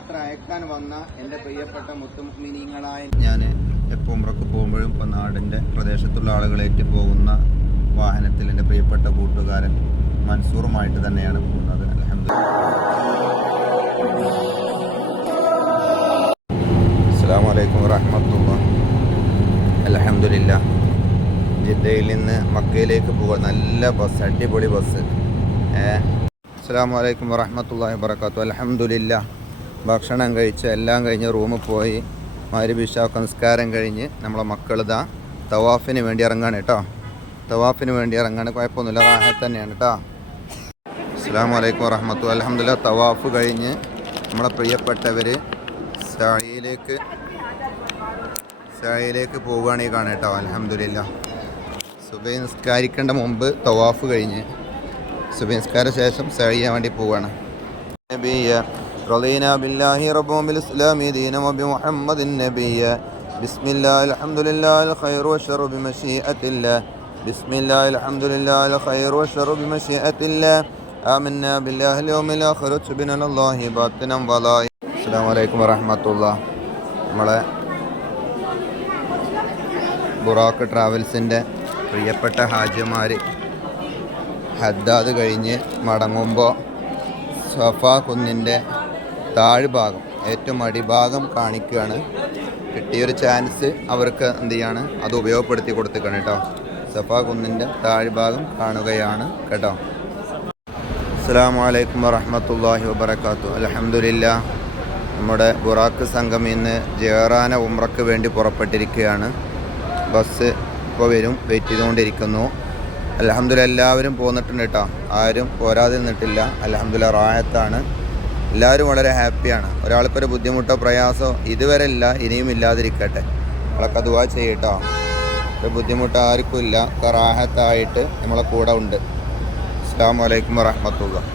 യാത്ര അയക്കാൻ വന്ന എൻ്റെ പ്രിയപ്പെട്ട മുത്തുമുഅ്മിനീങ്ങളായ ഞാൻ എപ്പോൾ ഉംറക്ക് പോകുമ്പോഴും ഇപ്പോൾ നാടിൻ്റെ പ്രദേശത്തുള്ള ആളുകളേറ്റ് പോകുന്ന വാഹനത്തിൽ എൻ്റെ പ്രിയപ്പെട്ട കൂട്ടുകാരൻ മൻസൂറുമായിട്ട് തന്നെയാണ് പോകുന്നത്. അസ്സലാമു അലൈക്കും വറഹ്മത്തുള്ളാഹി. അൽഹംദുലില്ലാഹ്. ജിദ്ദയിൽ നിന്ന് മക്കയിലേക്ക് പോകുക. നല്ല ബസ്, അടിപൊളി ബസ്. അസ്സലാമു അലൈക്കും വറഹ്മത്തുള്ളാഹി വബറകാതുഹു. അൽഹംദുലില്ലാഹ്. ഭക്ഷണം കഴിച്ച് എല്ലാം കഴിഞ്ഞ് റൂമിൽ പോയി മഗ്‌രിബ് ഇശാ നിസ്കാരം കഴിഞ്ഞ് നമ്മളെ മക്കളിതാ തവാഫിന് വേണ്ടി ഇറങ്ങാണ് കേട്ടോ. തവാഫിന് വേണ്ടി ഇറങ്ങാണ്. കുഴപ്പമൊന്നുമില്ല, റാഹത്ത് തന്നെയാണ് കേട്ടോ. അസ്സലാമു അലൈക്കും വറഹ്മത്തുള്ളാഹി. അൽഹംദുലില്ലാഹ്. തവാഫ് കഴിഞ്ഞ് നമ്മളെ പ്രിയപ്പെട്ടവർ സഅയിലേക്ക് പോവുകയാണ് ഈ കാണാം കേട്ടോ. അൽഹംദുലില്ലാഹ്. സുബഹി നിസ്കാരിക്കേണ്ട മുമ്പ് തവാഫ് കഴിഞ്ഞ് സുബഹി നിസ്കാര ശേഷം സഅയ് ചെയ്യാൻ വേണ്ടി പോവുകയാണ്. നബിയ റളീനാ ബില്ലാഹി റബ്ബൻ ബിൽ ഇസ്ലാമി ദീനൻ വബിമുഹമ്മദിൻ നബിയ ബിസ്മില്ലാഹിൽ ഹംദുലില്ലാഹിൽ ഖൈറു വശറു ബിമശീഅത്തില്ലാഹ് ബിസ്മില്ലാഹിൽ ഹംദുലില്ലാഹിൽ ഖൈറു വശറു ബിമശീഅത്തില്ലാഹ് ആമന്നാ ബില്ലാഹിൽ യൗമിൽ ആഖിർ സുബ്ഹാനല്ലാഹി ബാത്തിനം വലാ. അസ്സലാമു അലൈക്കും വറഹ്മത്തുള്ളാഹി. നമ്മളെ ബുറാക്ക് ട്രാവൽസിൻ്റെ പ്രിയപ്പെട്ട ഹാജിമാർ ഹദ്ദാദ് കഴിഞ്ഞ് മടങ്ങുമ്പോൾ സഫാ കുന്നിൻ്റെ താഴ്ഭാഗം, ഏറ്റവും അടിഭാഗം കാണിക്കുകയാണ്. കിട്ടിയൊരു ചാൻസ് അവർക്ക് എന്ത് ചെയ്യാണ്, അത് ഉപയോഗപ്പെടുത്തി കൊടുത്തിക്കണം കേട്ടോ. സഫാ കുന്നിൻ്റെ താഴ്ഭാഗം കാണുകയാണ് കേട്ടോ. അസ്സലാമു അലൈക്കും വറഹ്മത്തുള്ളാഹി വബറകാതുഹു. അൽഹംദുലില്ലാഹ്. നമ്മുടെ ബുറാക്ക് സംഘം ഇന്ന് ജയറാന ഉംറക്ക് വേണ്ടി പുറപ്പെട്ടിരിക്കുകയാണ്. ബസ് ഇപ്പോൾ വരും, വെയിറ്റ് ചെയ്തുകൊണ്ടിരിക്കുന്നു. അൽഹംദുലില്ലാഹ് എല്ലാവരും പോന്നിട്ടുണ്ട് കേട്ടോ. ആരും പോരാതെ നിന്നിട്ടില്ല. അൽഹംദുലില്ലാഹ് റാഹത്താണ്. എല്ലാവരും വളരെ ഹാപ്പിയാണ്. ഒരാൾക്കൊരു ബുദ്ധിമുട്ടോ പ്രയാസമോ ഇതുവരെ ഇല്ല, ഇനിയും ഇല്ലാതിരിക്കട്ടെ. നമ്മളൊക്കെ ദുആ ചെയ്യട്ടോ. ഒരു ബുദ്ധിമുട്ട് ആർക്കും ഇല്ല. റാഹത്തായിട്ട് നമ്മളെ കൂടെ ഉണ്ട്. അസ്സലാമു അലൈക്കും വറഹ്മത്തുള്ളാഹി.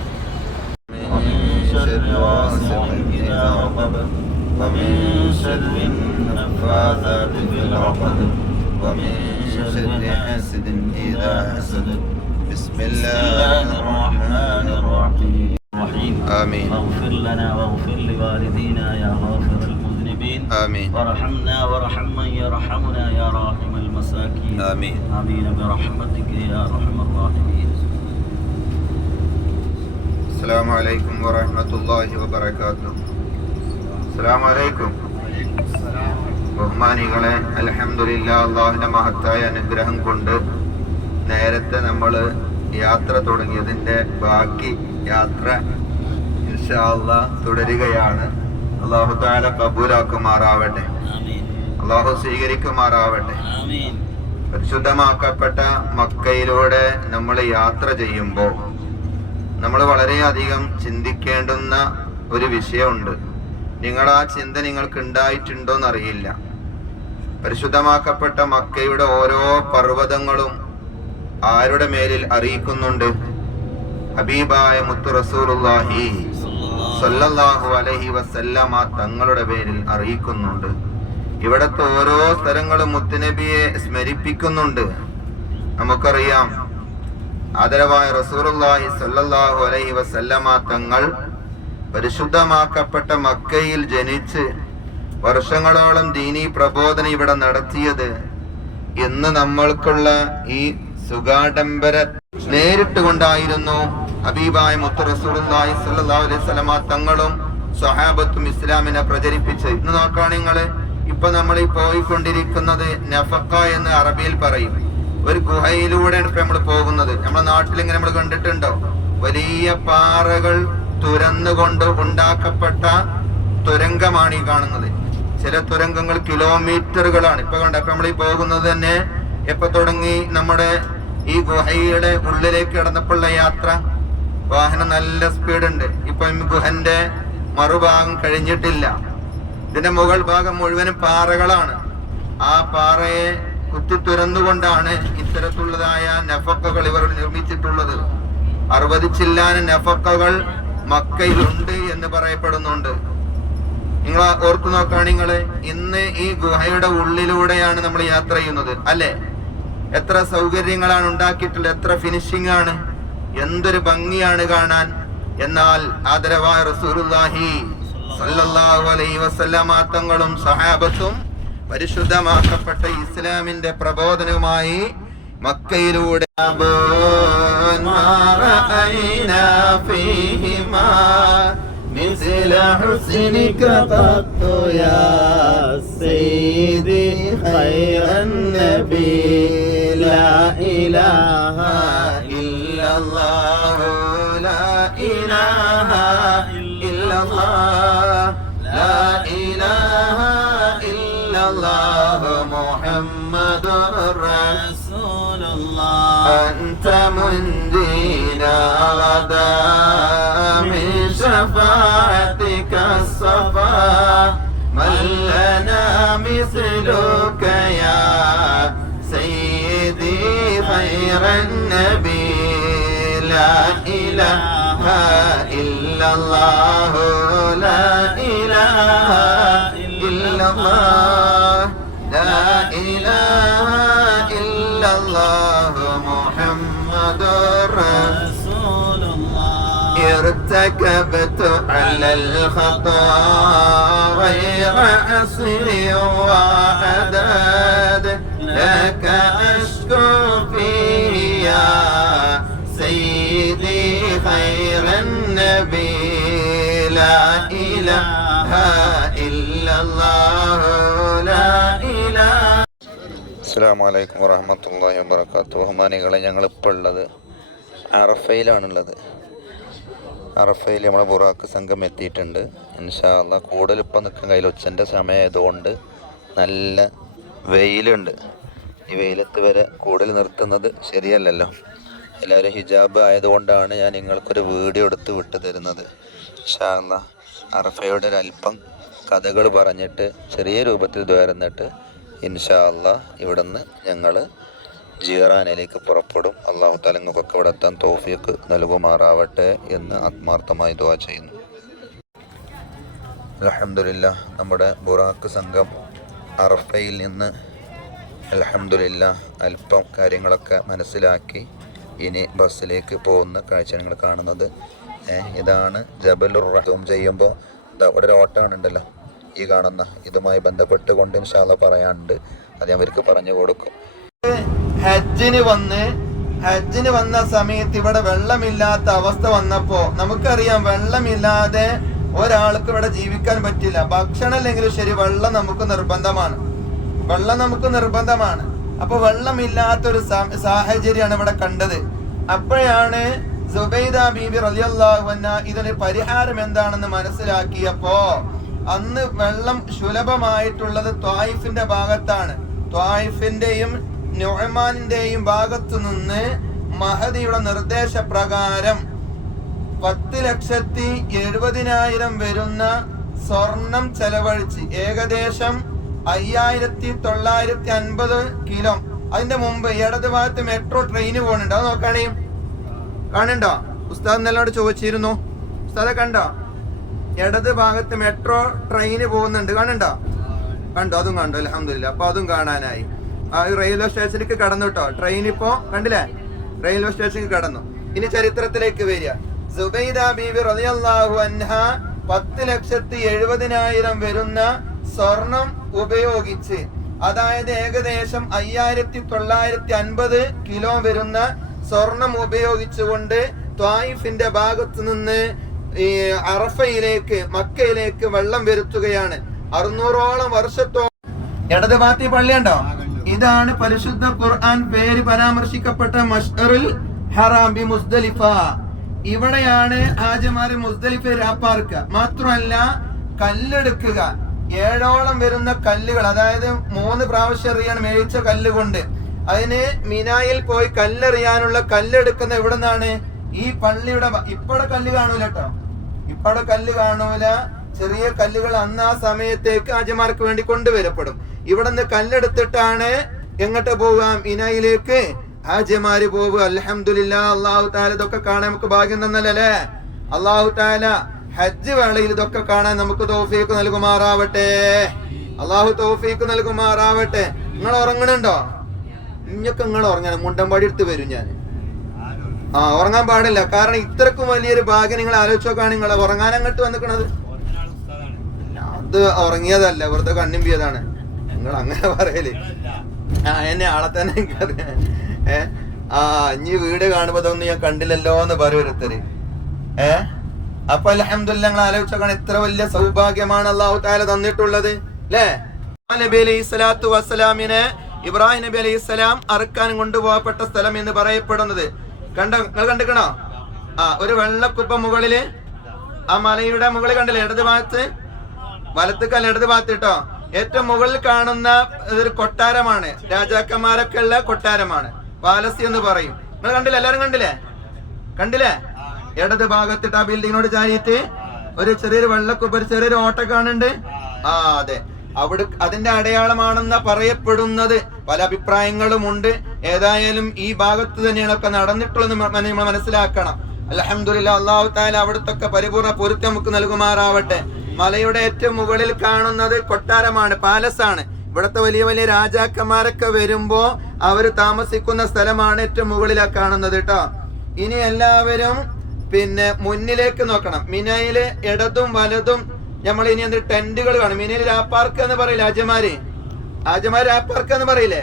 بسم الله الرحمن الرحيم. آمين. واغفر لنا واغفر لوالدينا يا غافر المذنبين. آمين. وارحمنا وارحم من يرحمنا يا راحم المساكين. آمين. آمين برحمتك يا أرحم الراحمين. السلام عليكم ورحمة الله وبركاته. السلام عليكم. ബഹുമാനികളെ, അൽഹംദുലില്ലാഹ്. അള്ളാഹുവിൻ്റെ മഹത്തായ അനുഗ്രഹം കൊണ്ട് നേരത്തെ നമ്മൾ യാത്ര തുടങ്ങിയതിൻ്റെ ബാക്കി യാത്ര ഇൻഷാ അല്ലാഹ് തുടരുകയാണ്. അല്ലാഹു തആല കബൂലാക്കുമാറാവട്ടെ. അല്ലാഹു സ്വീകരിക്കുമാറാവട്ടെ. പരിശുദ്ധമാക്കപ്പെട്ട മക്കയിലൂടെ നമ്മൾ യാത്ര ചെയ്യുമ്പോൾ നമ്മൾ വളരെയധികം ചിന്തിക്കേണ്ടുന്ന ഒരു വിഷയമുണ്ട്. നിങ്ങൾ ആ ചിന്ത നിങ്ങൾക്ക് ഉണ്ടായിട്ടുണ്ടോയെന്നറിയില്ല. പരിശുദ്ധമാക്കപ്പെട്ട മക്കയുടെ ഓരോ പർവ്വതങ്ങളും ആരുടെ മേലിൽ അറിയിക്കുന്നുണ്ട്? ഹബീബായ മുത്തു റസൂലുള്ളാഹി സ്വല്ലല്ലാഹു അലൈഹി വസല്ലമ തങ്ങളുടെ പേരിൽ അറിയിക്കുന്നുണ്ട്. ഇവിടത്തെ ഓരോ സ്ഥലങ്ങളും മുത്തുനബിയെ സ്മരിപ്പിക്കുന്നുണ്ട്. നമുക്കറിയാം, ആദരവായ റസൂലുള്ളാഹി സ്വല്ലല്ലാഹു അലൈഹി വസല്ലമ തങ്ങൾ പരിശുദ്ധമാക്കപ്പെട്ട മക്കയിൽ ജനിച്ച് വർഷങ്ങളോളം ദീനീ പ്രബോധനം ഇവിടെ നടത്തിയത് ഇന്ന് നമ്മൾക്കുള്ള ഈ സുഗാഡംബര നേരിട്ട് കൊണ്ടായിരുന്നു. ഹബീബായ മുത്ത് റസൂലുള്ളാഹി സ്വല്ലല്ലാഹു അലൈഹി വസല്ലമ തങ്ങളും സ്വഹാബത്തും ഇസ്ലാമിനെ പ്രചരിപ്പിച്ച്. ഇന്ന് നോക്കുകയാണ് നിങ്ങൾ, ഇപ്പൊ നമ്മൾ ഈ പോയിക്കൊണ്ടിരിക്കുന്നത് നഫക്ക എന്ന് അറബിയിൽ പറയും. ഒരു ഗുഹയിലൂടെയാണ് ഇപ്പൊ നമ്മൾ പോകുന്നത്. നമ്മുടെ നാട്ടിൽ ഇങ്ങനെ നമ്മൾ കണ്ടിട്ടുണ്ടോ? വലിയ പാറകൾ തുരന്നുകൊണ്ട് ഉണ്ടാക്കപ്പെട്ട തുരങ്കമാണ് ഈ കാണുന്നത്. ചില തുരങ്കങ്ങൾ കിലോമീറ്ററുകളാണ്. ഇപ്പൊ കണ്ട, ഇപ്പൊ നമ്മൾ ഈ പോകുന്നത് തന്നെ എപ്പൊ തുടങ്ങി? നമ്മുടെ ഈ ഗുഹയുടെ ഉള്ളിലേക്ക് കിടന്നപ്പോഴുള്ള യാത്ര. വാഹനം നല്ല സ്പീഡ് ഉണ്ട്. ഇപ്പൊ ഗുഹന്റെ മറുഭാഗം കഴിഞ്ഞിട്ടില്ല. ഇതിന്റെ മുകൾ ഭാഗം മുഴുവനും പാറകളാണ്. ആ പാറയെ കുത്തി തുരന്നുകൊണ്ടാണ് ഇത്തരത്തിലുള്ളതായ നഫക്കകൾ ഇവർ നിർമ്മിച്ചിട്ടുള്ളത്. 60 ചില്ലാന നഫക്കകൾ മക്കയിലുണ്ട് എന്ന് പറയപ്പെടുന്നുണ്ട്. നിങ്ങൾ ഓർത്തു നോക്കുകയാണ് നിങ്ങൾ, ഇന്ന് ഈ ഗുഹയുടെ ഉള്ളിലൂടെയാണ് നമ്മൾ യാത്ര ചെയ്യുന്നത് അല്ലെ? എത്ര സൗകര്യങ്ങളാണ് ഉണ്ടാക്കിയിട്ടുള്ളത്, എത്ര ഫിനിഷിംഗ് ആണ്, എന്തൊരു ഭംഗിയാണ് കാണാൻ. എന്നാൽ ആദരവായ റസൂലുള്ളാഹി സല്ലല്ലാഹു അലൈഹി വസല്ലമ തങ്ങളും സഹാബത്തും പരിശുദ്ധമാക്കപ്പെട്ട ഇസ്ലാമിന്റെ പ്രബോധനവുമായി മക്കയിലൂടെ مثل حسنك قط يا سيدي خير النبي لا إله إلا الله لا إله إلا الله لا إله إلا الله محمد رسول الله أنت منجينا غدا من شفاعتك الصفا من لنا مثلك يا سيدي خير النبي لا إله إلا الله لا إله إلا الله لا إله إلا الله محمد رسول الله ارتكبت على الخطا غير عصر وعداد لك أشكو فيه يا سيدي خير النبي لا إله إلا الله لا إله. അസ്സലാമു അലൈക്കും വറഹ്മത്തുള്ളാഹി വബറകാതുഹു. ബഹുമാനികളെ, ഞങ്ങളിപ്പോൾ ഉള്ളത് അറഫയിലാണുള്ളത്. അറഫയിൽ നമ്മളെ ബുറാക്ക് സംഘം എത്തിയിട്ടുണ്ട്. ഇൻഷാ അല്ലാഹ് കൂടുതൽ ഇപ്പം നിൽക്കാൻ കഴിയില്ല, ഉച്ചൻ്റെ സമയമായതുകൊണ്ട് നല്ല വെയിലുണ്ട്. ഈ വെയിലത്ത് വരെ കൂടുതൽ നിർത്തുന്നത് ശരിയല്ലല്ലോ. എല്ലാവരും ഹിജാബ് ആയതുകൊണ്ടാണ് ഞാൻ നിങ്ങൾക്കൊരു വീഡിയോ എടുത്ത് വിട്ടു തരുന്നത്. ഇൻഷാ അല്ലാഹ് അറഫയുടെ ഒരല്പം കഥകൾ പറഞ്ഞിട്ട് ചെറിയ രൂപത്തിൽ ദ്വാരുന്നിട്ട് ഇൻഷാ അല്ലാഹ് ഇവിടുന്ന് ഞങ്ങൾ ജീറാനയിലേക്ക് പുറപ്പെടും. അള്ളാഹു തആല നിങ്ങൾക്കൊക്കെ ഇവിടെ എത്താൻ തൗഫീഖ് നൽകുമാറാവട്ടെ എന്ന് ആത്മാർത്ഥമായി ദുആ ചെയ്യുന്നു. അൽഹംദുലില്ലാഹ്, നമ്മുടെ ബുറാക്ക് സംഘം അറഫയിൽ നിന്ന് അൽഹംദുലില്ലാഹ് അല്പം കാര്യങ്ങളൊക്കെ മനസ്സിലാക്കി ഇനി ബസ്സിലേക്ക് പോകുന്ന കാഴ്ച നിങ്ങൾ കാണുന്നത്. ഇതാണ് ജബലുർ റഹ്മ. ചെയ്യുമ്പോൾ ഇവിടെ ഒരു ഓട്ടമാണുണ്ടല്ലോ ഈ കാണുന്ന, ഇതുമായി ബന്ധപ്പെട്ടുകൊണ്ട് ഇൻഷാ അല്ലാഹ് പറയാനുണ്ട്. അത് ഞാൻ അവർക്ക് പറഞ്ഞു കൊടുക്കും. ഹജ്ജിന് വന്ന സമയത്ത് ഇവിടെ വെള്ളമില്ലാത്ത അവസ്ഥ വന്നപ്പോ നമുക്കറിയാം, വെള്ളമില്ലാതെ ഒരാൾക്ക് ഇവിടെ ജീവിക്കാൻ പറ്റില്ല. ഭക്ഷണം അല്ലെങ്കിലും ശരി, വെള്ളം നമുക്ക് നിർബന്ധമാണ്. അപ്പൊ വെള്ളമില്ലാത്തൊരു സാഹചര്യമാണ് ഇവിടെ കണ്ടത്. അപ്പോഴാണ് സുബൈദ ബീബി റളിയല്ലാഹു അൻഹ ഇതിന് പരിഹാരം എന്താണെന്ന് മനസ്സിലാക്കിയപ്പോ, അന്ന് വെള്ളം സുലഭമായിട്ടുള്ളത് ത്വായിഫിന്റെ ഭാഗത്താണ്. ത്വായിഫിന്റെയും നുഅ്മാനിന്റെയും ഭാഗത്തു നിന്ന് മഹദിയുടെ നിർദ്ദേശപ്രകാരം 10,70,000 വരുന്ന സ്വർണം ചെലവഴിച്ച് ഏകദേശം 5,950 കിലോ. അതിന്റെ മുമ്പ് ഇടത് ഭാഗത്ത് മെട്രോ ട്രെയിന് പോകുന്നുണ്ട്. അത് നോക്കാണേ, കാണണ്ടോ? ഉസ്താദ് എന്നോട് ചോദിച്ചിരുന്നു. ഉസ്താദെ കണ്ടോ? ഇടത് ഭാഗത്ത് മെട്രോ ട്രെയിന് പോകുന്നുണ്ട്, കാണണ്ടോ? അതും കണ്ടോ? അൽഹംദുലില്ലാ. അപ്പൊ അതും കാണാനായി. ആ റെയിൽവേ സ്റ്റേഷനിലേക്ക് കടന്നു കേട്ടോ. ട്രെയിൻ ഇപ്പോ കണ്ടില്ലേ, റെയിൽവേ സ്റ്റേഷനിൽ കടന്നു. ഇനി ചരിത്രത്തിലേക്ക് വരിക. സുബൈദ ബീബി റളിയല്ലാഹു അൻഹ 10,70,000 വരുന്ന സ്വർണം ഉപയോഗിച്ച്, അതായത് ഏകദേശം 5,950 കിലോ വരുന്ന സ്വർണം ഉപയോഗിച്ചുകൊണ്ട് ത്വായിഫിന്റെ ഭാഗത്ത് നിന്ന് ഈ അറഫയിലേക്ക്, മക്കയിലേക്ക് വെള്ളം വരുത്തുകയാണ്. 600ഓളം വർഷത്തോളം. ഇടത് ഭാഗത്ത് പള്ളിയുണ്ടോ? ഇതാണ് പരിശുദ്ധ ഖുർആൻ പേര് പരാമർശിക്കപ്പെട്ട മശ്അറുൽ ഹറാം ബി മുസ്ദലിഫ. ഇവിടെയാണ് ഹാജിമാര് മുസ്ദലിഫ രാപ്പാർക്കുക. മാത്രമല്ല കല്ലെടുക്കുക. 7ഓളം വരുന്ന കല്ലുകൾ, അതായത് 3 പ്രാവശ്യം എറിയാൻ മേടിച്ച കല്ലുകൊണ്ട്. അതിന് മിനായിൽ പോയി കല്ലെറിയാനുള്ള കല്ലെടുക്കുന്ന എവിടെ നിന്നാണ്? ഈ പള്ളിയുടെ ഇപ്പടെ കല്ല് കാണൂല കേട്ടോ, ഇപ്പടെ കല്ല് കാണൂല. ചെറിയ കല്ലുകൾ അന്ന് ആ സമയത്തേക്ക് ഹാജിമാർക്ക് വേണ്ടി കൊണ്ടുവരപ്പെടും. ഇവിടെ നിന്ന് കല്ലെടുത്തിട്ടാണ് എങ്ങോട്ട് പോവുക? മിനായിലേക്ക് ഹാജിമാര് പോവുക. അൽഹംദുലില്ലാ, അല്ലാഹു തആല ഇതൊക്കെ കാണാൻ നമുക്ക് ഭാഗ്യം തന്നല്ലേ. അല്ലാഹു തആല ഹജ്ജ് വേളയിൽ ഇതൊക്കെ കാണാൻ നമുക്ക് തൗഫീഖ് നൽകുമാറാവട്ടെ. അല്ലാഹു തൗഫീഖ് നൽകുമാറാവട്ടെ. നിങ്ങൾ ഉറങ്ങണുണ്ടോ? ഇഞ്ഞൊക്കെ നിങ്ങൾ ഉറങ്ങണം. മുണ്ടമ്പാടി എടുത്ത് വരും ഞാൻ. ഉറങ്ങാൻ പാടില്ല. കാരണം ഇത്രക്കും വലിയൊരു ഭാഗ്യം നിങ്ങൾ ആലോചിച്ചോക്കാണ്. നിങ്ങൾ ഉറങ്ങാൻ അങ്ങോട്ട് വന്നിക്കണത്. വെറുതെ ഉറങ്ങിയതല്ല, വെറുതെ കണ്ണിമ്പിയതാണ്. നിങ്ങൾ അങ്ങനെ പറയല്. എന്നെ ആളെ തന്നെ എനിക്കറിയാം. ഇനി വീട് കാണുമ്പോ ഇതൊന്നും ഞാൻ കണ്ടില്ലല്ലോ എന്ന് പറയൊരുത്തര്. അപ്പൊ അൽഹംദുലില്ലാ ഞങ്ങൾ ആലോചിച്ചോക്കണം, എത്ര വലിയ സൗഭാഗ്യമാണ് അല്ലാഹു തആല തന്നിട്ടുള്ളത് അല്ലേ? നബി അലൈഹി സ്വലാത്തു വസ്സലാമിനെ ഇബ്രാഹിം നബി അലൈഹി സ്വലാം അറുക്കാൻ കൊണ്ടുപോകപ്പെട്ട സ്ഥലം എന്ന് പറയപ്പെടുന്നത് നിങ്ങൾ കണ്ടിക്കണോ? ഒരു വെള്ളക്കുപ്പ മുകളില്, ആ മലയുടെ മുകളിൽ കണ്ടില്ലേ? ഇടത് ഭാഗത്ത്, വലത്തുക്കല്ല ഇടത് ഭാഗത്ത് കേട്ടോ. ഏറ്റവും മുകളിൽ കാണുന്ന ഒരു കൊട്ടാരമാണ്, രാജാക്കന്മാരൊക്കെ ഉള്ള കൊട്ടാരമാണ്, പാലസി എന്ന് പറയും. നിങ്ങൾ കണ്ടില്ലേ? എല്ലാരും കണ്ടില്ലേ? ഇടത് ഭാഗത്തിട്ട് ആ ബിൽഡിങ്ങിനോട് ചാരിയിട്ട് ഒരു ചെറിയൊരു വെള്ളക്കുപ്പ, ഒരു ചെറിയൊരു ഓട്ട കാണുന്നുണ്ട്. അതെ, അവിടെ അതിന്റെ അടയാളമാണെന്ന പറയപ്പെടുന്നത്. പല അഭിപ്രായങ്ങളും ഉണ്ട്. ഏതായാലും ഈ ഭാഗത്ത് തന്നെയാണ് നടന്നിട്ടുള്ളത് നമ്മൾ മനസ്സിലാക്കണം. അൽഹംദുലില്ലാ, അല്ലാഹു തആല അവിടുത്തെ പരിപൂർണ്ണ പൊരുത്തം നമുക്ക് നൽകുമാറാവട്ടെ. മലയുടെ ഏറ്റവും മുകളിൽ കാണുന്നത് കൊട്ടാരമാണ്, പാലസാണ്. ഇവിടുത്തെ വലിയ വലിയ രാജാക്കന്മാരൊക്കെ വരുമ്പോ അവര് താമസിക്കുന്ന സ്ഥലമാണ് ഏറ്റവും മുകളിലാ കാണുന്നത് കേട്ടോ. ഇനി എല്ലാവരും മുന്നിലേക്ക് നോക്കണം. മിനയിലെ ഇടതും വലതും നമ്മൾ ഇനി എന്ത് ടെന്റുകൾ കാണും. മിനയിൽ രാപ്പാർക്ക് എന്ന് പറയില്ലേ ആജമാര് രാപ്പാർക്ക് എന്ന് പറയില്ലേ?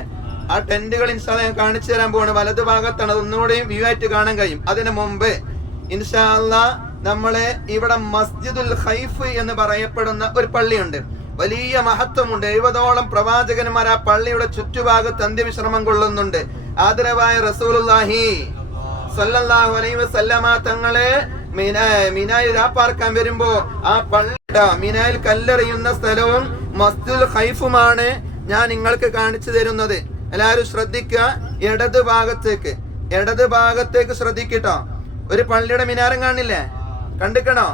ആ ടെന്റുകൾ ഇൻഷാ അല്ലാഹ് ഞാൻ കാണിച്ചു തരാൻ പോവാണ്. വലതു ഭാഗത്താണ്, ഒന്നുകൂടെയും വ്യൂ ആയിട്ട് കാണാൻ കഴിയും. അതിന് മുമ്പ് ഇൻഷാ അല്ലാഹ് നമ്മളെ ഇവിടെ മസ്ജിദുൽ ഖൈഫ് എന്ന് പറയപ്പെടുന്ന ഒരു പള്ളിയുണ്ട്. വലിയ മഹത്വമുണ്ട്. 70ഓളം പ്രവാചകന്മാർ ആ പള്ളിയുടെ ചുറ്റുഭാഗത്ത് അന്ത്യവിശ്രമം കൊള്ളുന്നുണ്ട്. ആദരവായ റസൂലുള്ളാഹി സ്വല്ലല്ലാഹു അലൈഹി വസല്ലമ തങ്ങളെ മിനായിൽ രാപ്പാർക്കാൻ വരുമ്പോ ആ പള്ളി മിനായിൽ കല്ലെറിയുന്ന സ്ഥലവും മസ്ജിദുൽ ഖൈഫുമാണ് ഞാൻ നിങ്ങൾക്ക് കാണിച്ചു തരുന്നത്. എല്ലാവരും ശ്രദ്ധിക്കുക. ഇടത് ഭാഗത്തേക്ക് ശ്രദ്ധിക്കട്ടോ. ഒരു പള്ളിയുടെ മിനാരം കാണില്ലേ? കണ്ടിക്കണോ?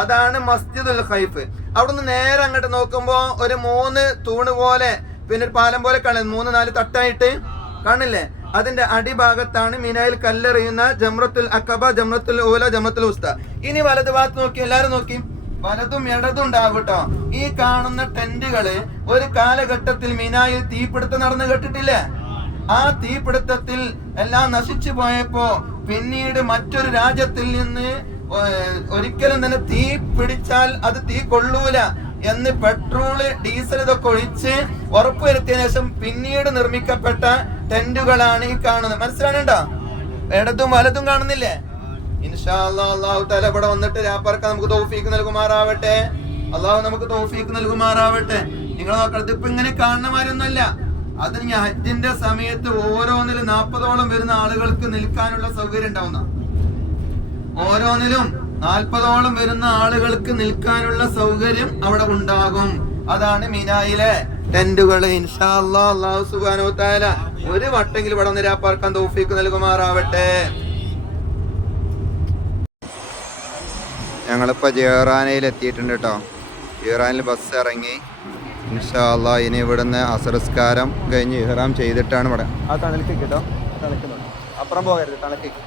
അതാണ് മസ്ജിദുൽ ഖൈഫ്. അവിടുന്ന് നേരെ അങ്ങോട്ട് നോക്കുമ്പോ ഒരു 3 തൂണ് പോലെ, പിന്നെ ഒരു പാലം പോലെ കാണും, 3-4 തട്ടായിട്ട് കാണില്ലേ? അതിന്റെ അടിഭാഗത്താണ് മിനായിൽ കല്ലെറിയുന്ന ജംറത്തുൽ അഖബ, ജംറത്തുൽ ഊല, ജംറത്തുൽ ഉസ്ത. ഇനി വലത് ഭാഗത്ത് നോക്കി, എല്ലാരും നോക്കി, വലതും ഇടതും ഉണ്ടാവും കേട്ടോ. ഈ കാണുന്ന ടെന്റുകള് ഒരു കാലഘട്ടത്തിൽ മിനായിൽ തീപിടുത്തം നടന്നു കേട്ടിട്ടില്ലേ? ആ തീപിടുത്തത്തിൽ എല്ലാം നശിച്ചു പോയപ്പോ പിന്നീട് മറ്റൊരു രാജ്യത്തിൽ നിന്ന് ഒരിക്കലും തന്നെ തീ പിടിച്ചാൽ അത് തീ കൊള്ളൂല എന്ന് പെട്രോള്, ഡീസൽ ഇതൊക്കെ ഒഴിച്ച് ഉറപ്പുവരുത്തിയതിനു ശേഷം പിന്നീട് നിർമ്മിക്കപ്പെട്ട ടെന്റുകളാണ് ഈ കാണുന്നത്. മനസ്സിലാണോ? ഇടതും വലതും കാണുന്നില്ലേ? ഇൻഷാ അല്ലാഹ് അല്ലാഹു തആല ഇവിടെ വന്നിട്ട് രാപ്പാർക്കാൻ നമുക്ക് തൗഫീഖ് നൽകുമാറാവട്ടെ. അല്ലാഹു നമുക്ക് തൗഫീഖ് നൽകുമാറാവട്ടെ. നിങ്ങൾ നോക്കണം, ഇതിപ്പോ ഇങ്ങനെ കാണുന്നമാരൊന്നുമല്ല. അത് ഹജ്ജിന്റെ സമയത്ത് ഓരോന്നിലും 40ഓളം വരുന്ന ആളുകൾക്ക് നിൽക്കാനുള്ള സൗകര്യം ഉണ്ടാവുന്ന, ഓരോന്നിലും 40ഓളം വരുന്ന ആളുകൾക്ക് നിൽക്കാനുള്ള സൗകര്യം അവിടെ ഉണ്ടാകും. അതാണ് മിനായിലെ ടെന്റുകൾ. ഇൻഷാ അല്ലാഹ് അല്ലാഹു സുബ്ഹാനഹു വ തആല ഒരു വട്ടെങ്കിലും ഇവിടെ വന്ന് രാപ്പാർക്കാൻ തൗഫീഖ് നൽകുമാറാവട്ടെ. ഞങ്ങളിപ്പോ ജയറാനയിൽ എത്തിയിട്ടുണ്ട് കേട്ടോ. ജയറാനിൽ ബസ് ഇറങ്ങി. ഇൻഷാ അല്ലാഹ് ഇനി ഇവിടുന്ന് അസർസ്കാരം കഴിഞ്ഞ് ഇഹ്റാം ചെയ്തിട്ടാണ് ഇവിടെ. ആ തണലേക്ക് കേട്ടോ, തണക്കുന്നുണ്ട്, അപ്പുറം പോകരുത്, തണക്കേക്ക്.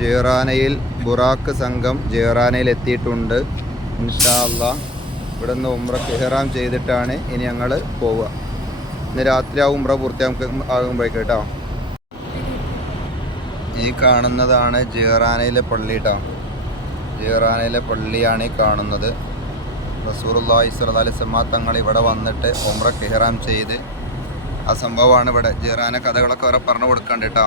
ജയറാനയിൽ ബുറാക്ക് സംഘം ജയറാനയിൽ എത്തിയിട്ടുണ്ട്. ഇൻഷാ അല്ലാഹ് ഇവിടുന്ന് ഉംറക്ക് ഇഹ്റാം ചെയ്തിട്ടാണ് ഇനി ഞങ്ങൾ പോവുക. ഇന്ന് രാത്രി ആ ഉംറ പൂർത്തിയാകുമ്പോഴേക്ക് കേട്ടോ. ഈ കാണുന്നതാണ് ജയറാനയിലെ പള്ളി കേട്ടോ. ജയറാനയിലെ പള്ളിയാണ് ഈ കാണുന്നത്. റസൂലുള്ളാഹി സ്വല്ലല്ലാഹു അലൈഹി വസല്ലം തങ്ങൾ ഇവിടെ വന്നിട്ട് ഉംറക്ക് ഇഹ്റാം ചെയ്ത് ആ സംഭവമാണ് ഇവിടെ. ജയറാന കഥകളൊക്കെ അവരെ പറഞ്ഞു കൊടുക്കണ്ട കേട്ടോ.